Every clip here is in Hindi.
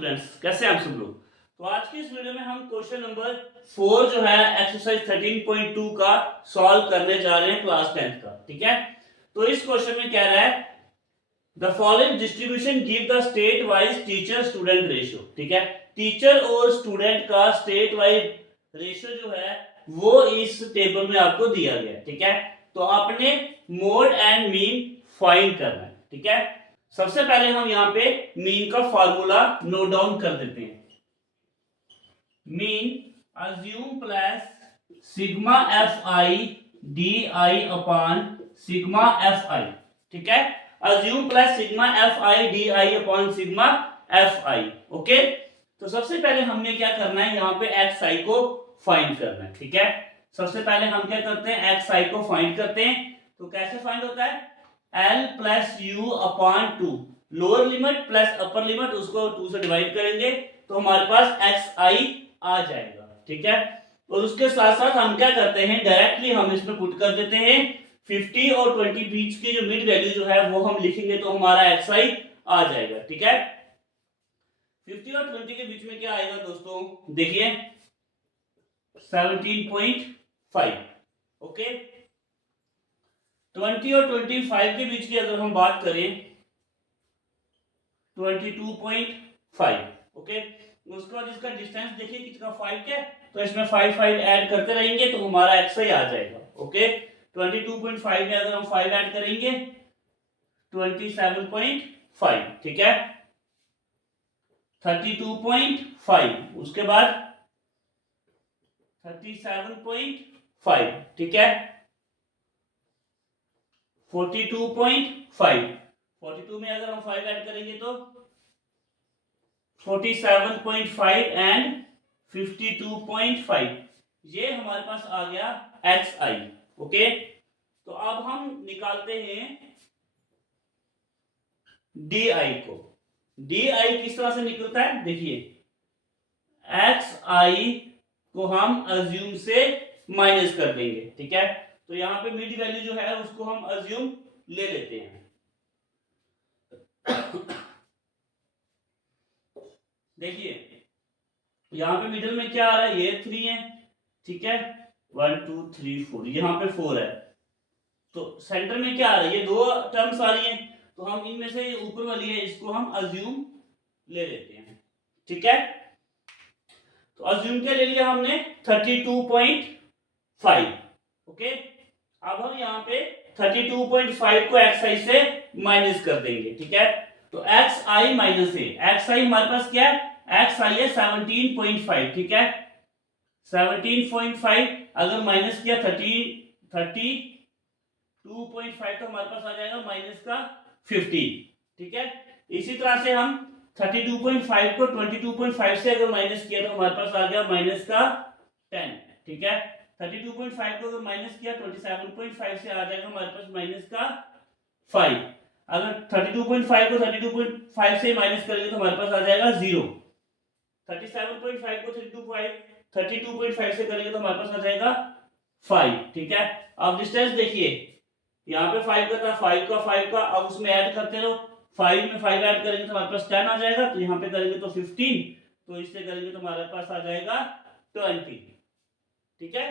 स्टूडेंट्स, कैसे हैं आप सब लोग। तो आज की इस वीडियो में हम क्वेश्चन नंबर 4 जो है एक्सरसाइज 13.2 का सॉल्व करने जा रहे हैं क्लास 10th का। ठीक है, तो इस क्वेश्चन में कह रहा है the following distribution give the state wise teacher student ratio. ठीक है, टीचर और स्टूडेंट का स्टेट वाइज रेशियो जो है वो इस टेबल में आपको दिया गया है। ठीक है, तो आपने मोड एंड मीन फाइंड करना है। ठीक है, सबसे पहले हम यहाँ पे मीन का फार्मूला नोट डाउन कर देते हैं। Mean assume plus sigma F I D I upon sigma F आई। ठीक है, assume plus sigma F I D I upon sigma F I. Okay, तो सबसे पहले हमने क्या करना है, यहाँ पे एक्स आई को फाइंड करना है। ठीक है, सबसे पहले हम क्या करते हैं, एक्स आई को फाइंड करते हैं। तो कैसे फाइंड होता है, L plus you upon 2, lower limit plus upper limit, उसको 2 से डिवाइड करेंगे तो हमारे पास एक्स आई आ जाएगा। ठीक है, और उसके साथ साथ हम क्या करते हैं, डायरेक्टली हम इसमें पुट कर देते हैं 50 और 20 बीच की जो मिड वैल्यू जो है वो हम लिखेंगे तो हमारा एक्स आई आ जाएगा। ठीक है, 50 और 20 के बीच में क्या आएगा दोस्तों, देखिए 17.5। ओके, 20 और 25 के बीच की अगर हम बात करें 22.5। ओके, उसके बाद इसका डिस्टेंस देखिए कितना 5 के, तो इसमें 5 5 ऐड करते रहेंगे तो हमारा एक्स आई आ जाएगा। ओके, 22.5 में अगर हम 5 ऐड करेंगे 27.5। ठीक है, 32.5, उसके बाद 37.5। ठीक है, 42.5, 42 में अगर हम 5 ऐड करेंगे तो 47.5 एंड 52.5, ये हमारे पास आ गया एक्स आई। ओके, तो अब हम निकालते हैं डी आई को। डी आई किस तरह से निकलता है, देखिए एक्स आई को हम अज्यूम से माइनस कर देंगे। ठीक है, तो यहाँ पे मिड वैल्यू जो है उसको हम अज्यूम ले लेते हैं। देखिए यहाँ पे मिडिल में क्या आ रहा है, ये 3 है। ठीक है, 1 2 3 4, यहाँ पे 4 है। तो सेंटर में क्या आ रहा है, ये 2 टर्म्स आ रही हैं, तो हम इनमें से ऊपर वाली है इसको हम अज्यूम ले लेते हैं। ठीक है, तो अज्यूम क्या ले लिया हमने 32.5। ओके, अब हम यहाँ पे 32.5 को एक्स आई से माइनस कर देंगे। ठीक है, तो एक्स आई माइनस है, एक्स आई हमारे पास क्या है, एक्स आई है 17.5। ठीक है, 17.5 अगर माइनस किया 32.5 तो हमारे पास आ जाएगा माइनस का 15। ठीक है, इसी तरह से हम 32.5 को 22.5 से अगर माइनस किया तो हमारे पास आ गया माइनस का 10। ठीक है, 32.5 को अगर माइनस किया 27.5 से आ जाएगा हमारे पास माइनस का 5। अगर 32.5 को 32.5 से माइनस करेंगे तो हमारे पास आ जाएगा 0। 37.5 को 32.5 से करेंगे तो हमारे पास आ जाएगा 5। ठीक है, अब डिस्टेंस देखिए, यहाँ पे 5 का था, 5 का, अब उसमें ऐड करते रहो, 5 में 5 ऐड करेंगे तो हमारे पास 10 आ जाएगा, तो यहाँ पे करेंगे तो 15, तो इससे करेंगे तो हमारे पास आ जाएगा 20। ठीक है,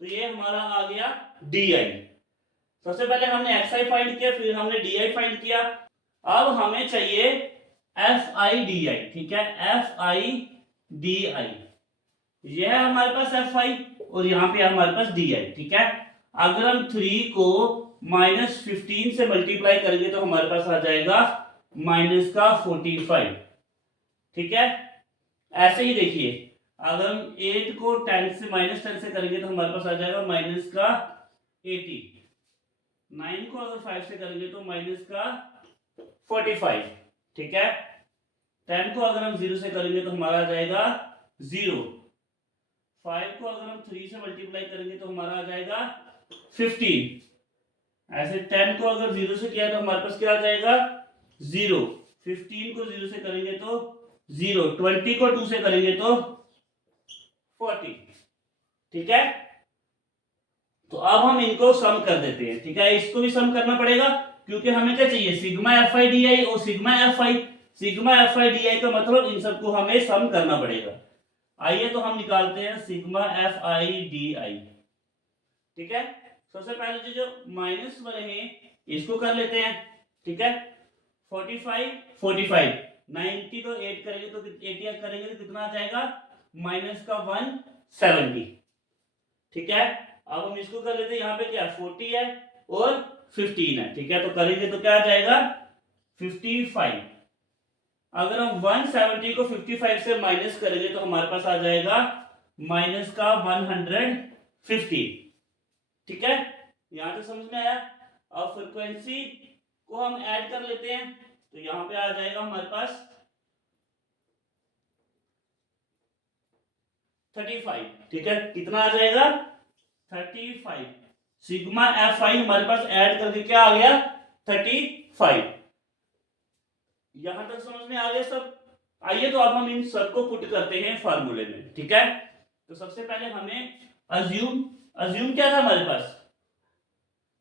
तो ये हमारा आ गया डी आई। सबसे पहले हमने एक्स आई फाइंड किया, फिर हमने डी आई फाइंड किया। अब हमें चाहिए एफ आई डी आई। ठीक है, एफ आई डी आई, यह है हमारे पास एफ आई और यहाँ पे हमारे पास डी आई। ठीक है, अगर हम 3 को -15 से मल्टीप्लाई करेंगे तो हमारे पास आ जाएगा माइनस का 45। ठीक है, ऐसे ही देखिए अगर हम 8 को 10 से -10 से करेंगे तो हमारे पास आ जाएगा माइनस का 80। 9 को अगर 5 से करेंगे तो माइनस का 45। ठीक है, 10 को अगर हम 0 से करेंगे तो हमारा आ जाएगा 0। 5 को अगर हम 3 से मल्टीप्लाई करेंगे तो हमारा आ जाएगा 15। ऐसे 10 को अगर 0 से किया तो हमारे पास क्या आ जाएगा 0। 15 को 0 से करेंगे तो 0, 20 को 2 से करेंगे तो 40। ठीक है, तो अब हम इनको सम कर देते हैं। ठीक है, इसको भी सम करना पड़ेगा क्योंकि हमें क्या चाहिए, sigma F I D I और sigma F I. Sigma F I D I का मतलब इन सबको हमें सम करना पड़ेगा। आइए तो हम निकालते हैं सिग्मा एफ आई डी आई। ठीक है, सबसे पहले जो माइनस वाले हैं इसको कर लेते हैं। ठीक है, 45 90 तो 8 करेंगे तो 80 करेंगे तो कितना आ जाएगा, माइनस का 170। ठीक है, अब हम इसको कर लेते हैं, यहाँ पे क्या 40 है और 15 है। ठीक है, तो करेंगे तो क्या आ जाएगा 55। अगर हम 170 को 55 से माइनस करेंगे तो हमारे पास आ जाएगा माइनस का 150। ठीक है, यहां तक समझ में आया। अब फ्रीक्वेंसी को हम ऐड कर लेते हैं, तो यहां पे आ जाएगा हमारे पास 35। ठीक है, कितना आ जाएगा 35। सिग्मा एफ आई हमारे पास ऐड करके क्या आ गया 35। यहां तक समझ में आ गया सब। आइए तो अब हम इन सब को पुट करते हैं फार्मूले में। ठीक है, तो सबसे पहले हमें अज्यूम क्या था हमारे पास,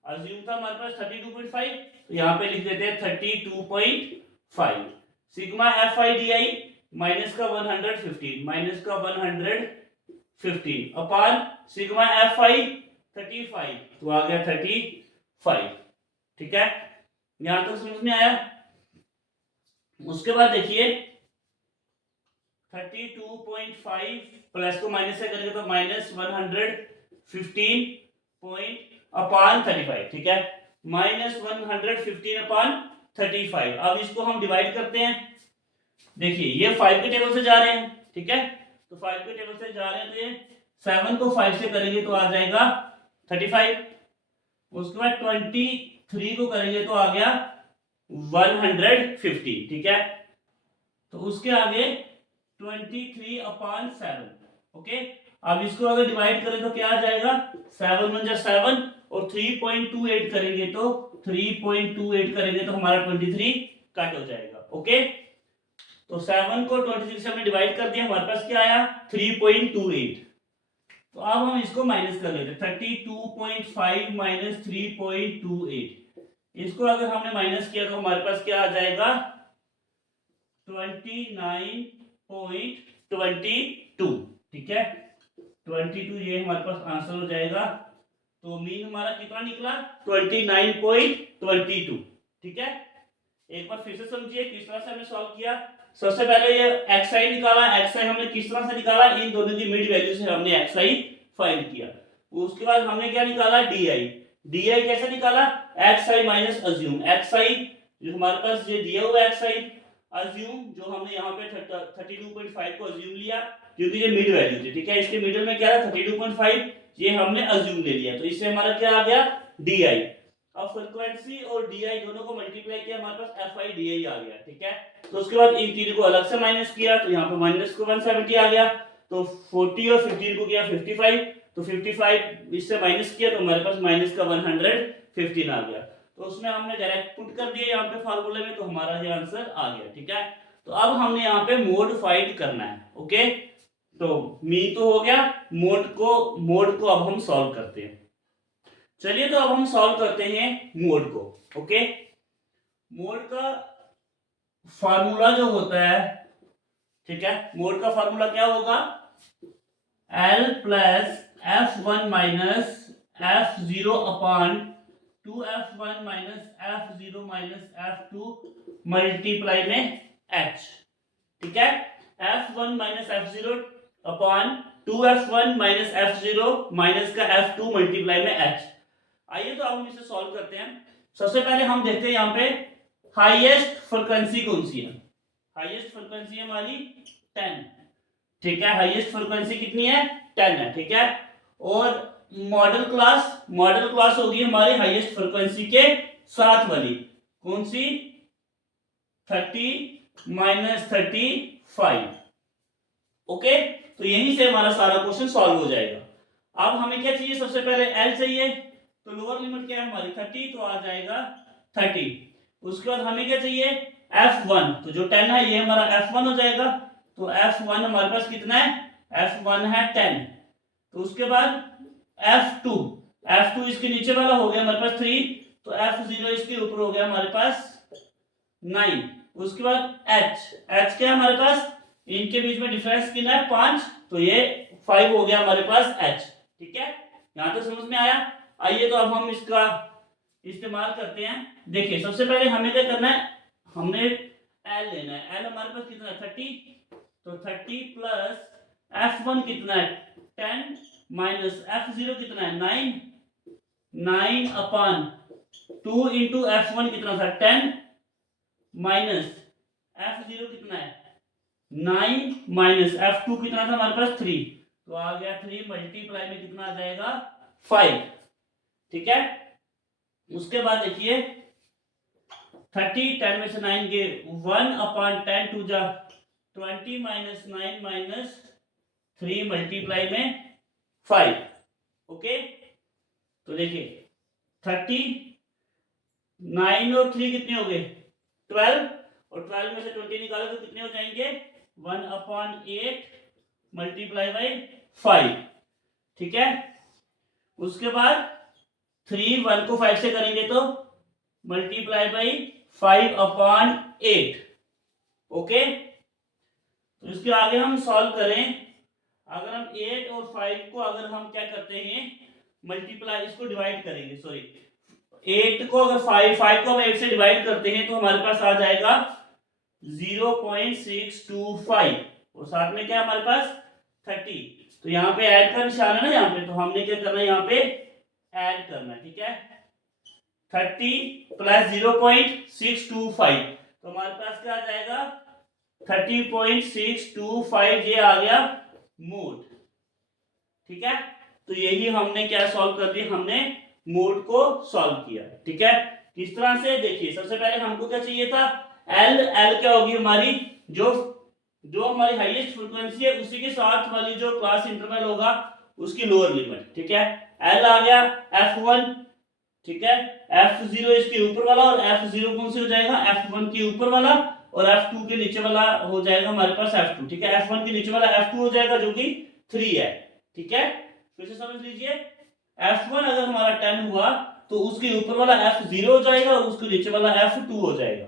अज्यूम था हमारे पास 32.5, तो यहाँ पे लिख देते हैं 32.5। Sigma F I D I minus का 115 अपान सिग्मा एफ आई 35, तो आ गया 35। ठीक है, यहां तक समझ में आया। उसके बाद देखिए 32.5 प्लस को माइनस से करेंगे तो माइनस 115 पॉइंट अपान 35। ठीक है, माइनस 115 अपान 35। अब इसको हम डिवाइड करते हैं। देखिए ये 5 के टेबल से जा रहे हैं। ठीक है, तो 5 के टेबल से जा रहे हैं तो ये 7 को 5 से करेंगे तो आ जाएगा 35। उसके बाद 23 को करेंगे तो आ गया 150। ठीक है, तो उसके आगे 23 अपान 7। ओके, अब इसको अगर डिवाइड करें तो क्या आ जाएगा 7 1 जा 7 और 3.28 करेंगे तो 3.28 करेंगे तो हमारा 23 कट हो जाएगा। ओके, तो 7 को 23 से हमने डिवाइड कर दिया, हमारे पास क्या आया 3.28। तो अब हम इसको माइनस कर लेते हैं 32.5 माइनस 3.28। इसको अगर हमने माइनस किया तो हमारे पास क्या आ जाएगा 29.22। ठीक है, 22 ये हमारे पास आंसर हो जाएगा। तो मीन हमारा कितना निकला 29.22। ठीक है, एक बार फिर से समझिए किस तरह से हमने सॉल्व किया। सबसे पहले ये xi निकाला, xi हमने किस तरह से निकाला, इन दोनों की मिड वैल्यू से हमने xi फाइंड किया। उसके बाद हमने क्या निकाला di कैसे निकाला, xi माइनस अज्यूम। xi जो हमारे पास ये दिया हुआ xi, अज्यूम जो हमने यहाँ पे 32.5 को अज्यूम लिया क्योंकि ये मिड वैल्यू थी। ठीक है, इसके मिडिल में क्या है 32.5, ये हमने अज्यूम ले लिया, तो इससे हमारा क्या आ गया di। अब फ्रीक्वेंसी और di दोनों को मल्टीप्लाई किया, हमारे पास fi di आ गया। ठीक है, तो उसके बाद इन तीनों को अलग से माइनस किया, तो यहाँ पे माइनस को 170 आ गया, तो 40 और 15 को किया 55, तो 55 इससे माइनस किया तो हमारे पास माइनस का 115 आ गया। तो उसमें हमने डायरेक्ट पुट कर दिया यहाँ पे फार्मूले में, तो हमारा ये आंसर आ गया। ठीक है, तो अब हमने यहाँ पे मोड फाइंड करना है। ओके, तो मीन तो हो गया, मोड को अब हम सॉल्व करते हैं। चलिए तो अब हम सॉल्व करते हैं मोड को। ओके, मोड का फार्मूला जो होता है, ठीक है, मोड का फार्मूला क्या होगा L plus F1 minus F0 अपान 2F1 minus F0 minus F2 multiply में H। ठीक है, F1 माइनस F0 अपान 2F1 माइनस F0 माइनस का F2 मल्टीप्लाई में H। आइए तो अब हम इसे सॉल्व करते हैं। सबसे पहले हम देखते हैं यहाँ पे हाईएस्ट फ्रीक्वेंसी कौन सी है। हाईएस्ट फ्रीक्वेंसी हमारी 10। ठीक है, हाईएस्ट फ्रीक्वेंसी कितनी है 10 है। ठीक है, और मॉडल क्लास होगी हमारी हाईएस्ट फ्रीक्वेंसी के साथ वाली, कौन सी 30 माइनस 35। ओके, तो यहीं से हमारा सारा क्वेश्चन सॉल्व हो जाएगा। अब हमें क्या चाहिए, सबसे पहले L चाहिए, तो लोअर लिमिट क्या है हमारी 30, तो आ जाएगा 30। उसके बाद हमें क्या चाहिए F1, तो जो 10 है ये हमारा F1 हो जाएगा, तो F1 हमारे पास कितना है, F1 है 10। तो उसके बाद F2 इसके नीचे वाला हो गया हमारे पास 3, तो F0 इसके ऊपर हो गया हमारे पास 9। उसके बाद h क्या है हमारे पास, इनके बीच में डिफरेंस कितना है 5, तो ये 5 हो गया हमारे पास h। ठीक है, यहाँ तो समझ में आया। आइए तो अब हम इसका इस्तेमाल करते हैं। देखिए सबसे पहले हमें क्या करना है, हमने l लेना है। l हमारे पास कितना है 30, तो 30 प्लस f1 कितना है 10 माइनस f0 कितना है 9 अपॉन 2 इंटू f1 कितना था 10 माइनस f0 कितना है 9 माइनस f2 कितना था हमारे पास 3, तो आ गया 3 मल्टीप्लाई में कितना आ जाएगा 5। ठीक है, उसके बाद देखिए 30 10 में से 9 गए 1 अपॉन 10 टू जा 20 माइनस 9 माइनस 3 मल्टीप्लाई में 5। ओके, तो देखिए 30 9 और 3 कितने हो गए 12, और 12 में से 20 निकालो तो कितने हो जाएंगे 1 अपॉन 8 मल्टीप्लाई बाई 5। ठीक है, उसके बाद 3 1 को 5 से करेंगे तो मल्टीप्लाई बाई 5 अपॉन 8। ओके, तो इसके आगे हम सॉल्व करें। अगर हम 8 और 5 को अगर हम क्या करते हैं मल्टीप्लाई, इसको डिवाइड करेंगे, सॉरी 8 को अगर 5 को हम 8 से डिवाइड करते हैं तो हमारे पास आ जाएगा 0.625, और साथ में क्या हमारे पास 30, तो यहाँ पे ऐड का निशान है ना यहाँ पे, तो हमने क्या करना है यहाँ पे ऐड करना है। ठीक है, 30 प्लस 0.625, तो हमारे पास क्या आ जाएगा 30.625, ये आ गया मोड। ठीक है, तो यही हमने क्या सॉल्व कर दिया, हमने मोड को सॉल्व किया। ठीक है, किस तरह से देखिए, सबसे पहले हमको क्या चाहिए था एल क्या होगी हमारी, जो हमारी हाईएस्ट फ्रीक्वेंसी है उसी के साथ वाली जो क्लास इंटरवल होगा उसकी लोअर लिमिट। ठीक है, एल आ गया f1। ठीक है, f0 इसके ऊपर वाला, और f0 कौन से हो जाएगा f1 के ऊपर वाला, और f2 के नीचे वाला हो जाएगा हमारे पास f2। ठीक है, f1 के नीचे वाला f2 हो जाएगा जो कि 3 है। ठीक है, फिर से समझ लीजिए, f1 अगर हमारा 10 हुआ तो उसके ऊपर वाला f0 हो जाएगा और उसके नीचे वाला f2 हो जाएगा।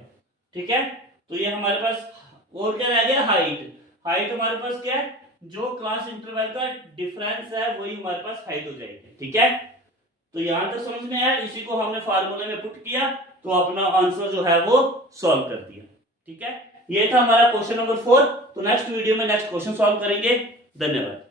ठीक है, तो ये हमारे पास और क्या रह गया हाइट हमारे पास क्या है, जो क्लास इंटरवल का डिफरेंस है वही हमारे पास हाइट हो जाएगी। ठीक है, तो यहां तक समझ में आया, इसी को हमने फार्मूले में पुट किया तो अपना आंसर जो है वो सॉल्व कर दिया। ठीक है, ये था हमारा क्वेश्चन नंबर 4। तो नेक्स्ट वीडियो में नेक्स्ट क्वेश्चन सॉल्व करेंगे। धन्यवाद।